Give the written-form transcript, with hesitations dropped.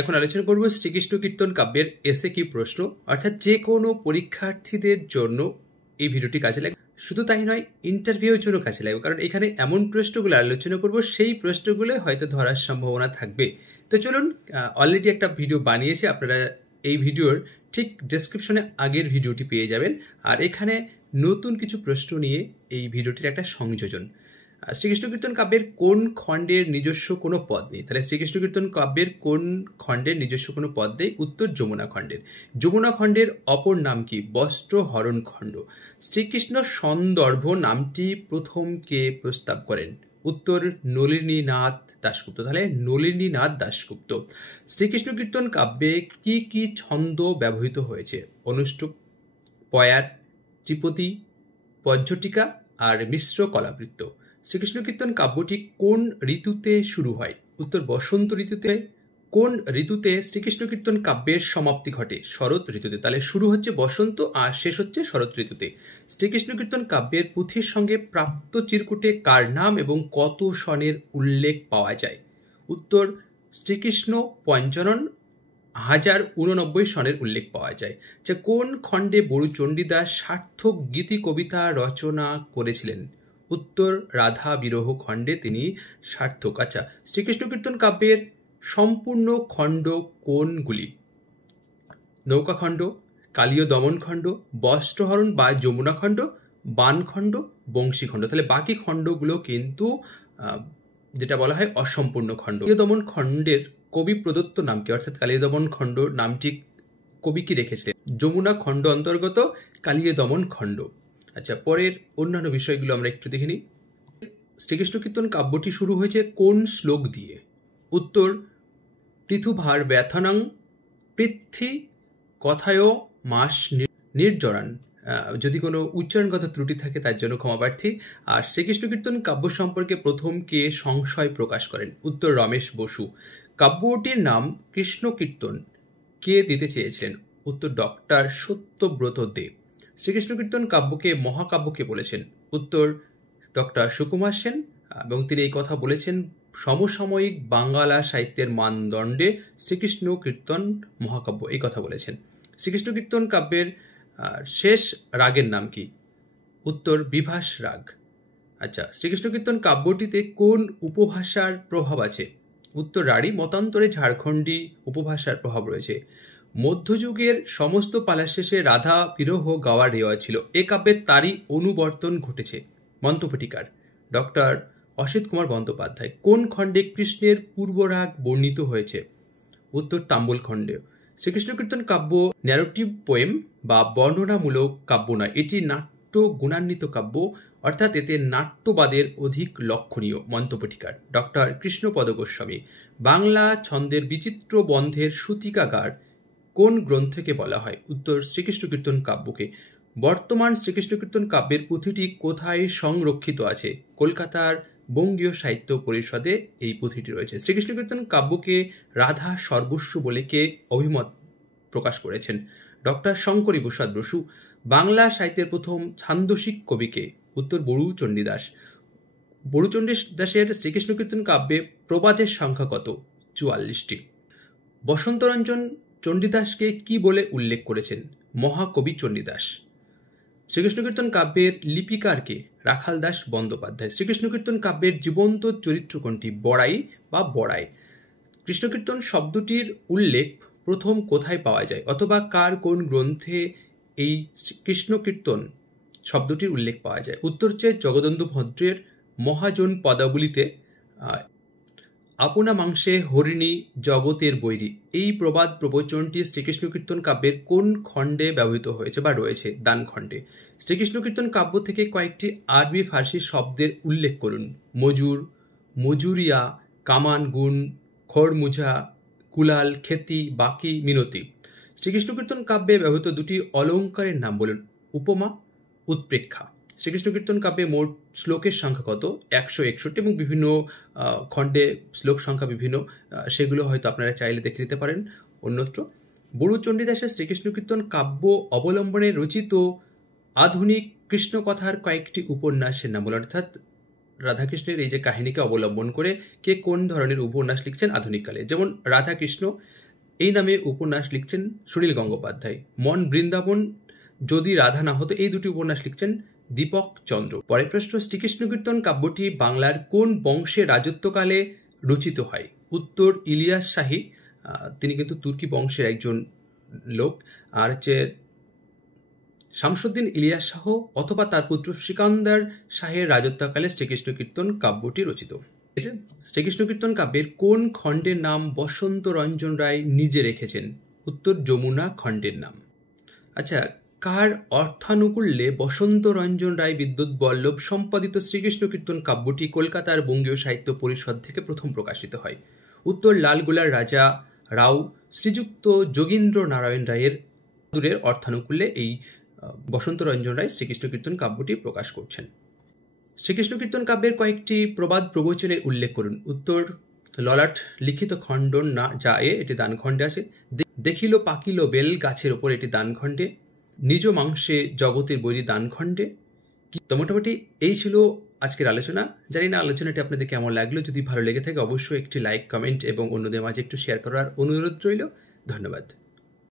এখন আলোচনা করব শ্রীকৃষ্ণ কীর্তন কাব্যের এসে কি প্রশ্ন, অর্থাৎ যে কোনো পরীক্ষার্থীদের জন্য এই ভিডিওটি কাজে লাগে। শুধু তাই নয়, ইন্টারভিউর জন্য কাজে লাগবে, কারণ এখানে এমন প্রশ্নগুলো আলোচনা করব সেই প্রশ্নগুলো হয়তো ধরার সম্ভাবনা থাকবে। তো চলুন, অলরেডি একটা ভিডিও বানিয়েছি, আপনারা এই ভিডিওর ঠিক ডেসক্রিপশনে আগের ভিডিওটি পেয়ে যাবেন। আর এখানে নতুন কিছু প্রশ্ন নিয়ে এই ভিডিওটির একটা সংযোজন। শ্রীকৃষ্ণ কীর্তন কাব্যের কোন খণ্ডের নিজস্ব কোনো পদ নেই? তাহলে শ্রীকৃষ্ণ কীর্তন কাব্যের কোন খণ্ডের নিজস্ব কোনো পদ নেই? উত্তর যমুনা খণ্ডের। যমুনা খণ্ডের অপর নাম কি? বস্ত্র হরণ খণ্ড। শ্রীকৃষ্ণ সন্দর্ভ নামটি প্রথম কে প্রস্তাব করেন? উত্তর নলিনীনাথ দাশগুপ্ত। তাহলে নলিনীনাথ দাশগুপ্ত। শ্রীকৃষ্ণ কীর্তন কাব্যে কি কি ছন্দ ব্যবহৃত হয়েছে? অনুষ্টুপ, পয়ার, ত্রিপদী, পর্যটিকা আর মিশ্র কলাবৃত্ত। শ্রীকৃষ্ণ কীর্তন কাব্যটি কোন ঋতুতে শুরু হয়? উত্তর বসন্ত ঋতুতে। কোন ঋতুতে শ্রীকৃষ্ণ কীর্তন কাব্যের সমাপ্তি ঘটে? শরৎ ঋতুতে। তাহলে শুরু হচ্ছে বসন্ত আর শেষ হচ্ছে শরৎ ঋতুতে। শ্রীকৃষ্ণ কীর্তন কাব্যের পুঁথির সঙ্গে প্রাপ্ত চিরকুটে কার নাম এবং কত সনের উল্লেখ পাওয়া যায়? উত্তর শ্রীকৃষ্ণ পঞ্চানন 1089 সনের উল্লেখ পাওয়া যায়। যে কোন খণ্ডে বড়ু চণ্ডীদাস সার্থক গীতি কবিতা রচনা করেছিলেন? উত্তর রাধা বিরহ খণ্ডে তিনি সার্থক। আচ্ছা, শ্রীকৃষ্ণ কীর্তন কাব্যের সম্পূর্ণ খণ্ড কোনগুলি? নৌকা খণ্ড, কালীয় দমন খণ্ড, বস্ত্রহরণ বা যমুনা খণ্ড, বান খণ্ড, বংশী খণ্ড। তাহলে বাকি খণ্ডগুলো কিন্তু যেটা বলা হয় অসম্পূর্ণ খণ্ড। কালীয় দমন খণ্ডের কবি প্রদত্ত নাম কি? অর্থাৎ কালীয় দমন খণ্ড নামটি কবি কি রেখেছিলেন? যমুনা খণ্ড অন্তর্গত কালীয় দমন খণ্ড। আচ্ছা, পরের অন্যান্য বিষয়গুলো আমরা একটু দেখে নিই। শ্রীকৃষ্ণ কীর্তন কাব্যটি শুরু হয়েছে কোন শ্লোক দিয়ে? উত্তর পৃথুভার ব্যথনাং পৃথ্বী কথায় মাস নির্জরান। যদি কোনো উচ্চারণগত ত্রুটি থাকে তার জন্য ক্ষমাপ্রার্থী। আর শ্রীকৃষ্ণ কীর্তন কাব্য সম্পর্কে প্রথম কে সংশয় প্রকাশ করেন? উত্তর রমেশ বসু। কাব্যটির নাম কৃষ্ণ কীর্তন কে দিতে চেয়েছিলেন? উত্তর ডক্টর সত্যব্রত দে। শ্রীকৃষ্ণ কীর্তন কাব্যকে মহাকাব্য কে বলেছেন? উত্তর ডক্টর সুকুমার সেন, এবং তিনি এই কথা বলেছেন সমসাময়িক বাংলা সাহিত্যের মানদণ্ডে শ্রীকৃষ্ণ কীর্তন মহাকাব্য, এই কথা বলেছেন। শ্রীকৃষ্ণ কীর্তন কাব্যের শেষ রাগের নাম কি? উত্তর বিভাস রাগ। আচ্ছা, শ্রীকৃষ্ণ কীর্তন কাব্যটিতে কোন উপভাষার প্রভাব আছে? উত্তর রাঢ়ী। মতান্তরে ঝাড়খণ্ডী উপভাষার প্রভাব রয়েছে। মধ্যযুগের সমস্ত পালার শেষে রাধা বিরহ গাওয়ার রেওয়াজ ছিল। এ কাব্যের তারই অনুবর্তন ঘটেছে। মন্ত্রপটিকার ডক্টর অসিত কুমার বন্দ্যোপাধ্যায়। কোন খণ্ডে কৃষ্ণের পূর্বরাগ বর্ণিত হয়েছে? উত্তর তাম্বুল খণ্ডে। শ্রীকৃষ্ণ কীর্তন কাব্য ন্যারেটিভ পোয়েম বা বর্ণনামূলক কাব্য নয়, এটি নাট্য গুণান্বিত কাব্য, অর্থাৎ এতে নাট্যবাদের অধিক লক্ষণীয়। মন্ত্রপটিকার ডক্টর কৃষ্ণপদ গোস্বামী। বাংলা ছন্দের বিচিত্র বন্ধের সূতিকাগার কোন গ্রন্থকে বলা হয়? উত্তর শ্রীকৃষ্ণ কীর্তন কাব্যকে। বর্তমান শ্রীকৃষ্ণ কীর্তন কাব্যের পুঁথিটি কোথায় সংরক্ষিত আছে? কলকাতার বঙ্গীয় সাহিত্য পরিষদে এই পুঁথিটি রয়েছে। শ্রীকৃষ্ণ কীর্তন কাব্যকে রাধা সর্বস্ব বলে কে অভিমত প্রকাশ করেছেন? ডক্টর শঙ্করী প্রসাদ বসু। বাংলা সাহিত্যের প্রথম ছান্দসিক কবিকে? উত্তর বড়ু চণ্ডীদাস। বড়ু চণ্ডীদাসের শ্রীকৃষ্ণ কীর্তন কাব্যে প্রবাদের সংখ্যা কত? 44টি। বসন্তরঞ্জন চণ্ডীদাসকে কি বলে উল্লেখ করেছেন? মহাকবি চণ্ডীদাস। শ্রীকৃষ্ণ কীর্তন কাব্যের লিপিকারকে? রাখাল দাস বন্দ্যোপাধ্যায়। শ্রীকৃষ্ণ কীর্তন কাব্যের জীবন্ত চরিত্র কোনটি? বড়াই বা বড়াই। কৃষ্ণকীর্তন শব্দটির উল্লেখ প্রথম কোথায় পাওয়া যায়, অথবা কার কোন গ্রন্থে এই কৃষ্ণ কীর্তন শব্দটির উল্লেখ পাওয়া যায়? উত্তর হচ্ছে জগদন্ধু ভদ্রের মহাজন পদাবলিতে। আপনা মাংসে হরিণী জগতের বৈরী, এই প্রবাদ প্রবচনটি শ্রীকৃষ্ণ কীর্তন কাব্যের কোন খণ্ডে ব্যবহৃত হয়েছে বা রয়েছে? দান খণ্ডে। শ্রীকৃষ্ণ কীর্তন কাব্য থেকে কয়েকটি আরবি ফার্সি শব্দের উল্লেখ করুন। মজুর, মজুরিয়া, কামান, গুণ, খড়মুঝা, কুলাল, খ্যাতি, বাকি, মিনতি। শ্রীকৃষ্ণ কীর্তন কাব্যে ব্যবহৃত দুটি অলঙ্কারের নাম বলুন। উপমা, উৎপ্রেক্ষা। শ্রীকৃষ্ণ কীর্তন কাব্যে মোট শ্লোকের সংখ্যা কত? 161, এবং বিভিন্ন খণ্ডে শ্লোক সংখ্যা বিভিন্ন, সেগুলো হয়তো আপনারা চাইলে দেখে নিতে পারেন অন্যত্র। বড়ু চণ্ডীদাসের শ্রীকৃষ্ণ কীর্তন কাব্য অবলম্বনে রচিত আধুনিক কৃষ্ণকথার কয়েকটি উপন্যাসের নাম বলুন। অর্থাৎ রাধাকৃষ্ণের এই যে কাহিনীকে অবলম্বন করে কে কোন ধরনের উপন্যাস লিখছেন আধুনিককালে? যেমন রাধাকৃষ্ণ, এই নামে উপন্যাস লিখছেন সুনীল গঙ্গোপাধ্যায়। মন বৃন্দাবন, যদি রাধা না হতো, এই দুটি উপন্যাস লিখছেন দীপক চন্দ্র। পরের প্রশ্ন, শ্রীকৃষ্ণ কীর্তন কাব্যটি বাংলার কোন বংশের রাজত্বকালে রচিত হয়? উত্তর ইলিয়াস শাহী, তিনি কিন্তু তুর্কি বংশের একজন লোক। আর হচ্ছে শামসুদ্দিন ইলিয়াস শাহ অথবা তার পুত্র সিকান্দার শাহের রাজত্বকালে শ্রীকৃষ্ণ কীর্তন কাব্যটি রচিত। শ্রীকৃষ্ণ কীর্তন কাব্যের কোন খণ্ডের নাম বসন্ত রঞ্জন রায় নিজে রেখেছেন? উত্তর যমুনা খণ্ডের নাম। আচ্ছা, কার অর্থানুকূল্যে বসন্ত রঞ্জন রায় বিদ্যুৎ বল্লভ সম্পাদিত শ্রীকৃষ্ণ কীর্তন কাব্যটি কলকাতার বঙ্গীয় সাহিত্য পরিষদ থেকে প্রথম প্রকাশিত হয়? উত্তর লালগোলার রাজা রাও শ্রীযুক্ত যোগীন্দ্র নারায়ণ রায়ের দূরের অর্থানুকূল্যে এই বসন্ত রঞ্জন রায় শ্রীকৃষ্ণ কীর্তন কাব্যটি প্রকাশ করছেন। শ্রীকৃষ্ণ কীর্তন কাব্যের কয়েকটি প্রবাদ প্রবচনের উল্লেখ করুন। উত্তর ললাট লিখিত খণ্ডন না যায়, এটি দানখণ্ডে আছে। দেখিল পাকিল বেল গাছের ওপর, এটি দানখণ্ডে। নিজ মাংসে জগতের বৈরী দানখণ্ডে। তো মোটামুটি এই ছিল আজকের আলোচনা। জানি না আলোচনাটি আপনাদের কেমন লাগলো। যদি ভালো লেগে থাকে অবশ্যই একটি লাইক, কমেন্ট এবং অন্যদের মাঝে একটু শেয়ার করার অনুরোধ রইল। ধন্যবাদ।